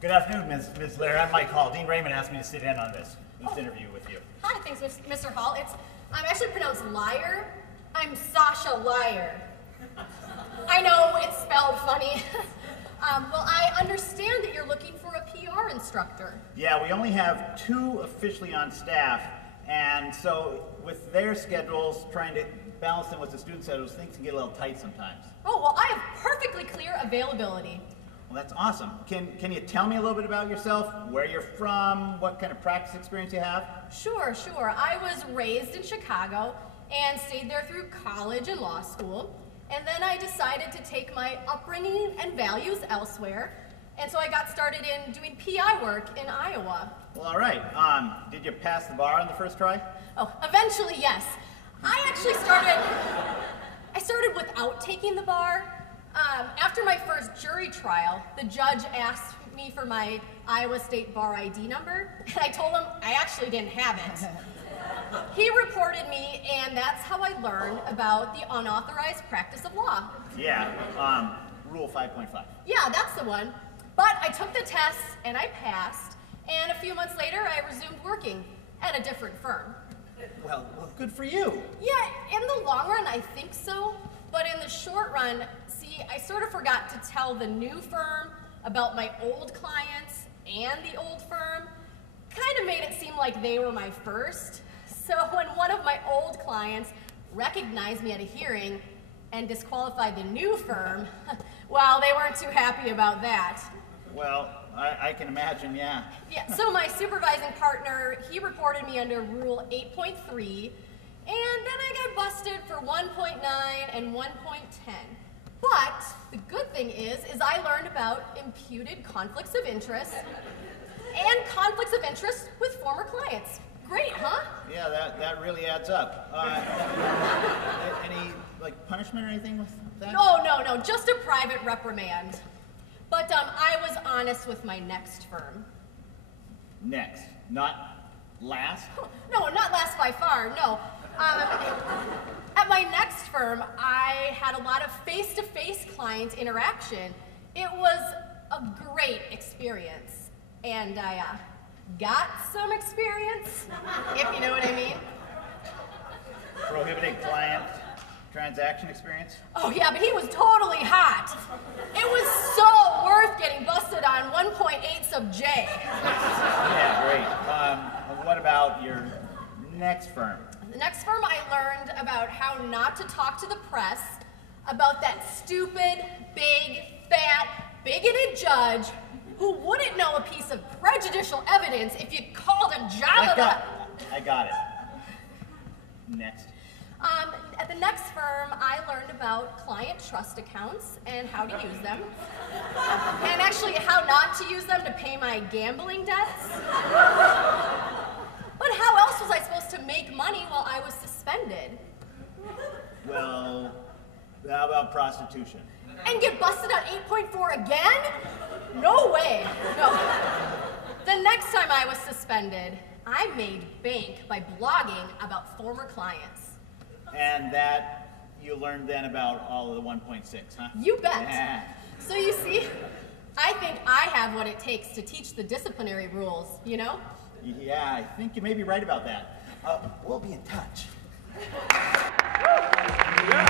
Good afternoon, Ms. Lair. I'm Mike Hall. Dean Raymond asked me to sit in on this interview with you. Hi, thanks, Mr. Hall. I'm actually pronounced liar. I'm Sasha Liar. I know it's spelled funny. Well, I understand that you're looking for a PR instructor. Yeah, we only have 2 officially on staff, and so with their schedules, trying to balance them with the student schedules, things can get a little tight sometimes. Oh, well, I have perfectly clear availability. Well, that's awesome. Can you tell me a little bit about yourself, where you're from, what kind of practice experience you have? Sure. I was raised in Chicago and stayed there through college and law school. And then I decided to take my upbringing and values elsewhere. And so I got started in doing PI work in Iowa. Well, all right. Did you pass the bar on the first try? Oh, eventually, yes. I actually started without taking the bar. After my first jury trial, the judge asked me for my Iowa State bar ID number, and I told him I actually didn't have it. He reported me, and that's how I learned about the unauthorized practice of law. Yeah, Rule 5.5. Yeah, that's the one. But I took the test, and I passed, and a few months later, I resumed working at a different firm. Well, good for you. Yeah, in the long run, I think so. But in the short run, see, I sort of forgot to tell the new firm about my old clients and the old firm. Kind of made it seem like they were my first. So when one of my old clients recognized me at a hearing and disqualified the new firm, well, they weren't too happy about that. Well, I can imagine, yeah. Yeah, so my supervising partner, he reported me under Rule 8.3, and then I got busted for 1.9 and 1.10. But the good thing is I learned about imputed conflicts of interest and conflicts of interest with former clients. Great, huh? Yeah, that really adds up. Any, punishment or anything with that? No, just a private reprimand. But I was honest with my next firm. Next, not last? No, not last by far, no. At my next firm, I had a lot of face-to-face client interaction. It was a great experience, and I got some experience, if you know what I mean. Prohibited client transaction experience? Oh yeah, but he was totally hot. It was so worth getting busted on 1.8 sub J. Yeah, great. What about your next firm? The next firm, I learned about how not to talk to the press about that stupid, big, fat, bigoted judge who wouldn't know a piece of prejudicial evidence if you called a job about... I got it. Next. At the next firm, I learned about client trust accounts and how to use them. And actually how not to use them to pay my gambling debts. But how else was I supposed to make money while I was suspended? Well, how about prostitution? And get busted on 8.4 again? No way. No. The next time I was suspended, I made bank by blogging about former clients. And that you learned then about all of the 1.6, huh? You bet. Yeah. So you see, I think I have what it takes to teach the disciplinary rules, you know? Yeah, I think you may be right about that. We'll be in touch. Yeah.